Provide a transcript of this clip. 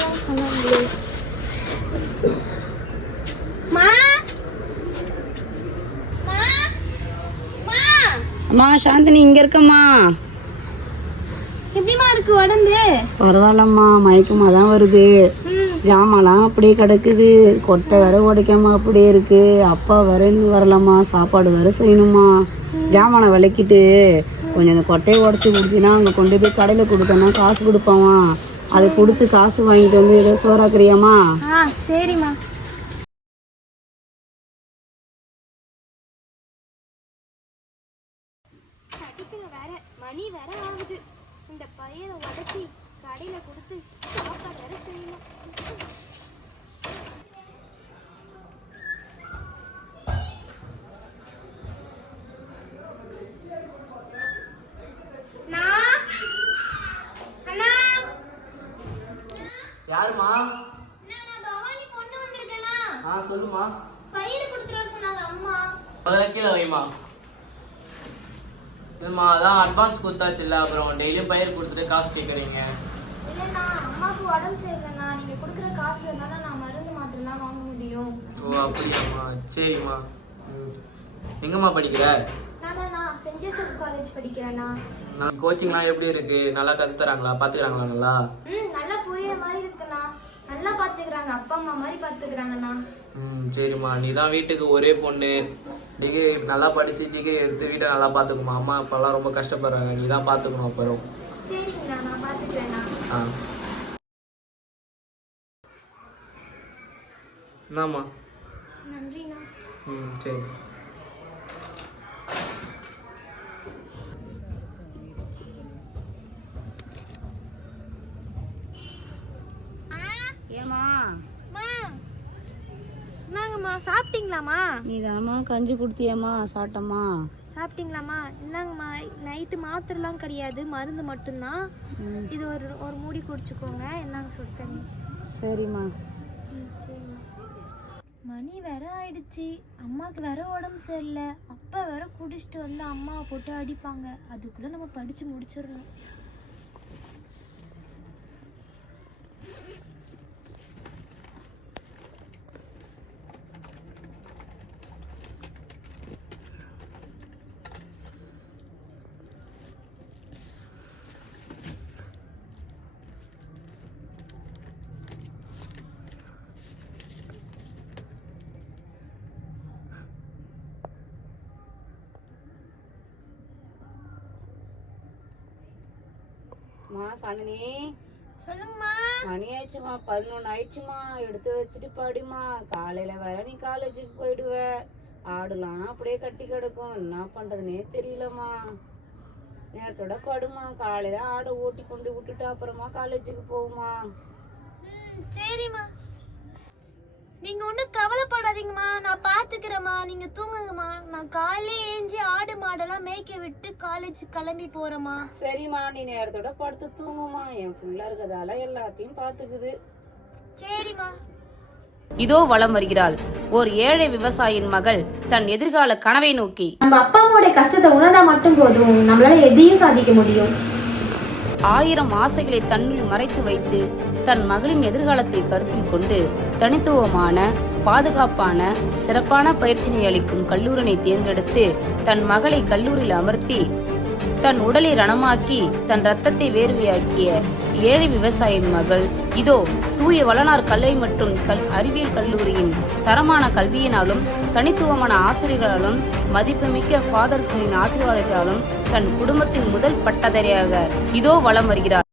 வரலன்னு சொன்னாங்களே. அம்மா சாந்தினி இங்க இருக்கம்மா. எப்படிமா இருக்கு உடம்பு? பரவாயில்லம்மா, மயக்கமா தான் வருது. ஜாமான்லாம் அப்படியே கிடக்குது, கொட்டை வேற உடைக்காம அப்படியே இருக்கு. அப்பா வேற இன்னும் வரலாமா, சாப்பாடு வேற செய்யணுமா. ஜாமானை விளக்கிட்டு கொஞ்சம் அந்த கொட்டையை உடச்சி கொடுத்தீங்கன்னா அங்கே கொண்டு போய் கடையில் கொடுத்தோன்னா காசு கொடுப்பாமா. அதை கொடுத்து காசு வாங்கிட்டு வந்து ஏதோ சோறாக்குறியாம்மா? சரிம்மா. வேற மணி வேற ஆகுது. இந்த பையனை உடச்சி கடையில கொடுத்து சாப்பாடு வேற செய்யணும். யாருமா? நான் பவானி பொண்ணு வந்திருக்கேனா? சொல்லுமா. பையனை கொடுத்துற சொன்னாங்க அம்மா. முதல்ல கீழே வைமா. இல்லைம்மா, அதான் அட்வான்ஸ் கொடுத்தாச்சுல்ல, அப்புறம் டெய்லியும் பயிர் கொடுத்துட்டு காசு கேட்குறீங்க. இல்லைண்ணா, அம்மாவுக்கு உடம்பு சரியில்லைண்ணா. நீங்க கொடுக்குற காசுல இருந்தாலும் நான் மருந்து மாத்திரலாம் வாங்க முடியும். ஓ அப்படியாம்மா, சரிம்மா. எங்கம்மா படிக்கிற? நானா சென்ட் ஜோசப் காலேஜ் படிக்கிறேண்ணா. கோச்சிங்லாம் எப்படி இருக்கு? நல்லா கற்று தராங்களா? பார்த்துக்கிறாங்களா நல்லா? நல்லா புரியுற மாதிரி இருக்குண்ணா. நல்லா பார்த்துக்கிறாங்க, அப்பா அம்மா மாதிரி பார்த்துக்கிறாங்கண்ணா. சரிம்மா, நீ தான் வீட்டுக்கு ஒரே பொண்ணு. டிகிரி நல்லா படிச்சு டிகிரி எடுத்து வீட்டை நல்லா பார்த்துக்குமா. அம்மா அப்பாலாம் ரொம்ப கஷ்டப்படுறாங்க, நீ தான் பார்த்துக்கணும். அப்புறம் சரிங்கண்ணா, நான் பார்த்துக்கிறேண்ணா. என்னம்மா? நன்றிண்ணா. சரி. ஏமா என்னங்கம்மா, சாப்பிட்டீங்களாம்மா? நீ தானம்மா கஞ்சி கொடுத்தியம்மா, சாப்பிட்டம்மா. சாப்பிட்டீங்களாம்மா? என்னங்கம்மா, நைட்டு மாத்திரலாம் கிடையாது, மருந்து மட்டும்தான். இது ஒரு மூடி குடிச்சுக்கோங்க. என்னங்க சொல்லிட்டேன். சரிம்மா. சரிம்மா. மணி வேற ஆயிடுச்சு, அம்மாவுக்கு வேற உடம்பு சரியில்லை. அப்பா வேற குடிச்சிட்டு வந்து அம்மாவை போட்டு அடிப்பாங்க. அதுக்குள்ள நம்ம படிச்சு முடிச்சிடணும். சாந்தினி சொல்லுங்கம்மா. மணி ஆயிடுச்சுமா, 11 ஆயிடுச்சுமா. எடுத்து வச்சுட்டு படிமா. காலையில வேற நீ காலேஜுக்கு போயிடுவ. ஆடுலாம் அப்படியே கட்டி கிடக்கும், என்ன பண்றதுன்னே தெரியலம்மா. நேரத்தோட படுமா. காலையில ஆடை ஓட்டி கொண்டு விட்டுட்டு அப்புறமா காலேஜுக்கு போகுமா. சரிம்மா, நீங்க ஒன்றும் கவலைப்படாதீங்கம்மா, நான் பார்த்துக்கிறேம்மா. நீங்க தூங்குங்கம்மா. நான் காலையில ஏஞ்சி ஆடு மாடெல்லாம் மேய்க்க விட்டு காலேஜ் கிளம்பி போறேம்மா. சரிம்மா, நீ நேரத்தோட படுத்து தூங்குமா. என் புள்ள இருக்கிறதால எல்லாத்தையும் பார்த்துக்குது. சரிம்மா. இதோ வலம் வருகிறாள் ஓர் ஏழை விவசாயியின் மகள் தன் எதிர்கால கனவை நோக்கி. நம்ம அப்பா அம்மாவோட கஷ்டத்தை உணர்ந்தா மட்டும் போதும், நம்மளால எதையும் சாதிக்க முடியும். 1000 ஆசைகளை தன்னுள் மறைத்து வைத்து தன் மகளின் எதிர்காலத்தை கருத்தில் கொண்டு தனித்துவமான, பாதுகாப்பான, சிறப்பான பயிற்சியை அளிக்கும் கல்லூரியை தேர்ந்தெடுத்து தன் மகளை கல்லூரியில் அமர்த்தி தன் உடலை ரணமாக்கி தன் ரத்தத்தை வேர்வையாக்கிய ஏழை விவசாயியின் மகள் இதோ தூய வளனார் கலை மற்றும் அறிவியல் கல்லூரியின் தரமான கல்வியினாலும் தனித்துவமான ஆசிரியர்களாலும் மதிப்புமிக்க ஃபாதர்ஸ்களின் ஆசீர்வாதத்தாலும் தன் குடும்பத்தின் முதல் பட்டதாரியாக இதோ வலம் வருகிறார்.